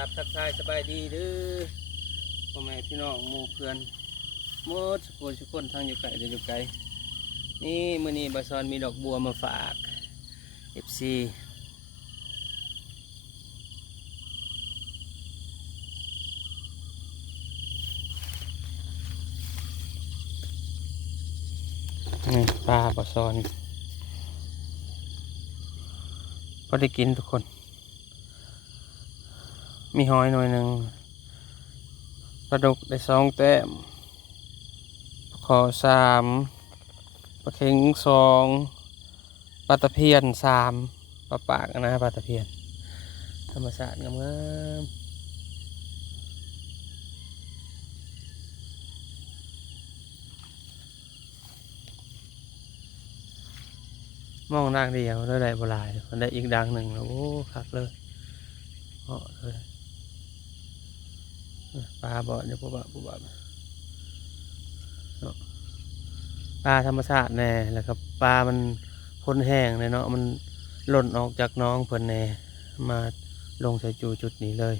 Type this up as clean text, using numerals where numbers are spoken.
ครับทักทายสบายดีเด้อพ่อแม่พี่น้องหมู่เพื่อนหมดสุกคนทางอยู่ไกลเดี๋ยวอยู่ไกลนี่มื้อนี้บาซอนมีดอกบัวมาฝาก FC นี่ปลาบาซอนพอได้กินทุกคน มีหอยหน่อยหนึ่งปลาดุกได้2 แต้มขอ3ปลาเค็ง2ปลาตะเพียน3ปลาปากนะปลาตะเพียนธรรมชาติงามๆมองด่างเดียวได้โบราณมันได้อีกด่างหนึ่งแล้วโอ้คักเลยเหาะเลยปลาบ่อเนี่ยปุ๊บปุ๊บปลาธรรมชาติแน่แล้วก็ปลามันพ้นแห้งเลยเนาะมันหล่นออกจากน้องเพิ่นแน่มาลงใส่จุดนี้เลย